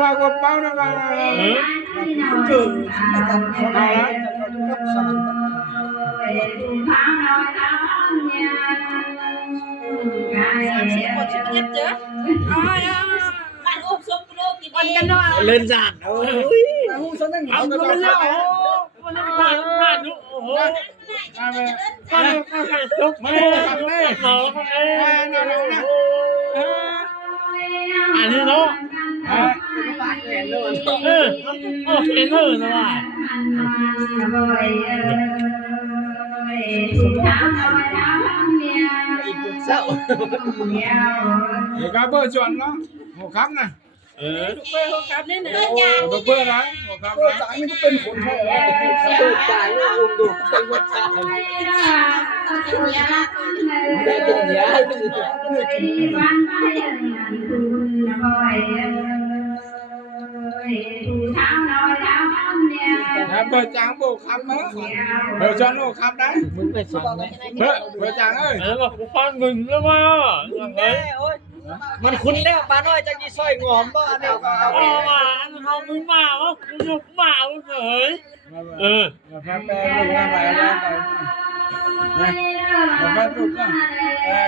mà có bao nhiêu mà trường đại cần nào đấy cấp sản còn chưa nhất chứ bạn ôm xuống con cái nó lên giàn ôi không có đâu lúc mấy cặp đâyอันนี้เนาะเห็นเลยนะว่า sao cá bơ chuẩn đó hồ khắp này เออ ครับนี่นะ hồ bơ đấy hồ khắp ตัว đấy จ่ายมันก็เป็นคนแท้ตัวจ่ายแล้วลงดูเป็นคนจ่ายได้เป็นยาเลยกิน bơ trắng bồ khắp đó bơ cho nó khắp đấy มึงไปสอนไหม bơ trắng ơi เออบอกฟังมึงแล้วว่าเฮ้ย มันคุ้นแล้วปลาน้อยจะกี่ซอยงอมบ่อันนี้ อ๋อมาอันเขามึงมาวะมึงยุกมาเฉยเออ phép bè lục ra bài ra này phép lục ra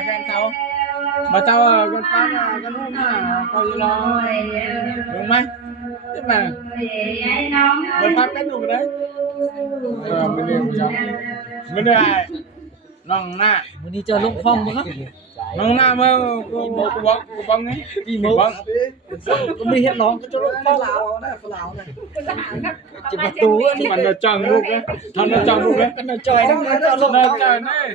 khen tao mà tao con bán con hôm mà coi như lo đúng mấy thế mà mình phát cái lục đấy mình đi cháu mình đi ai lòng na วันนี้เจอลุงพ่องมั้งครับ lòng na mơ cô bông ấy กี่โมงก็มีเห็ดร้องก็จะลุงพ่องลาวนะฝรั่งนะจะประตูอันนี้ mình là chồng lúc đấy thằng nó chồng lúc đấy เป็นจอยทั้งนั้นเอาลง nó เอา trời này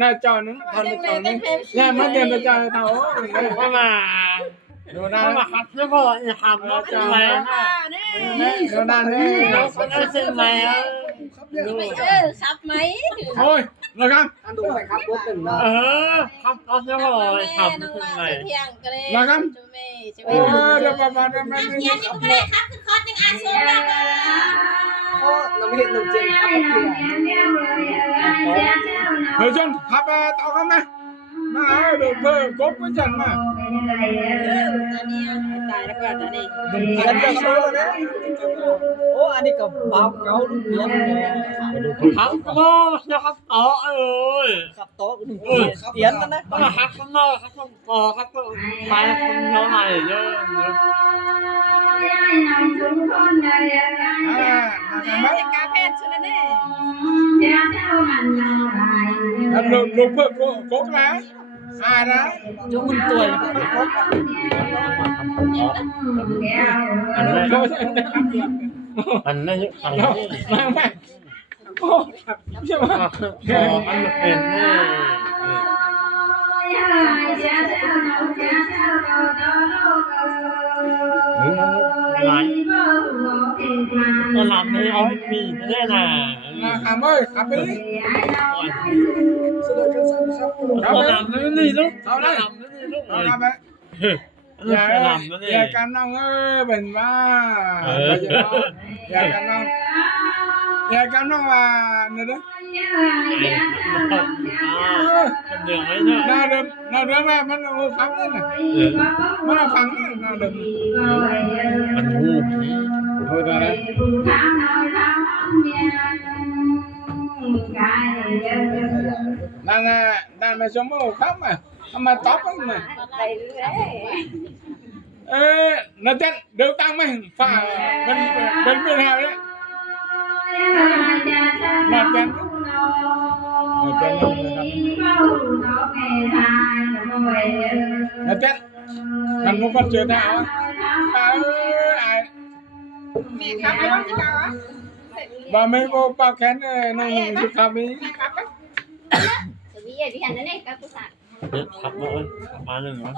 nó trời nó thằng nó trời nó nhà mất tiền nó trời thằng ว่ามา đồ ว่า na มาขับเสื้อผ้าอย่าขับรถจังเลย đồ na เรา đấy คนเอาเส้นแล้ว ครับไหม thôi là không อันดูไปครับรถหนึ่งนะ เออขับรถเสื้อผ้าขับ น้อง เส้น มา ไหน เที่ยงก็เลย là không จุเมย์จุเม được màเที่ยงนี่ก็ไม่ได้ครับคือคอร์สยังอ่านโซ่บ้าง โอ้เราไม่เห็นหนุ่มเจนครับเพื่อน thời chân hấp tao không này mà được phơi cốt với chân mà ตายแล้วก็ตอนนี้ ฉันจะโซ่เลยโอ้อันนี้ก็บ้าเก่าลูกเลี้ยง ขับก็จะขับต่อเอ้ย ขับโต๊ะหนึ่งเตียนนั่นนะ ก็ขับข้างนอกขับข้างต่อขับก็ไปคนเท่าไหร่เยอะ mấy กาแฟชนะเนี่ย lục phơi cốt lá ai đó จุ่มมันตัว อันนั้นอัน đâu นี้ mang mang ô chứ mà อันเป็นแน่ หลายตลาดนี้เอาให้มีแน่น่ะ là khám ơi khám đi ตลาดนี้นี่ลูกตลาดนี้นี่ลูก khám đấy ตลาดนี้ dạ cam nong ơi bình ba dạ cam nong dạ cam nong là nữa đó คนเดียวไม่ใช่ nào đứa màมันkhám đấy này nó là phẳng nó đừng มันหูนี่ thôi ra đấy đàn mày sống màu khám mà tóc ấy mà ê nó chết đều tăng mày phải bên bên nào đấy mà tên nó chết thằng nó còn chưa thảo á ai แม่ครับไม่ต้องที่เก่าอ่ะ bà mấy cô bao kén nó chụp khám đi จะวิ่งไปหันนั่นเองกับผู้สาว ขับมาขับมาหนึ่งนะ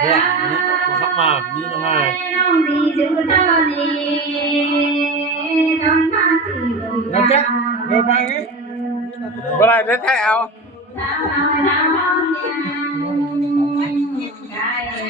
เพื่อนขับมานี่นะมา nó chết được bằng ấy bữa nay đến thẹo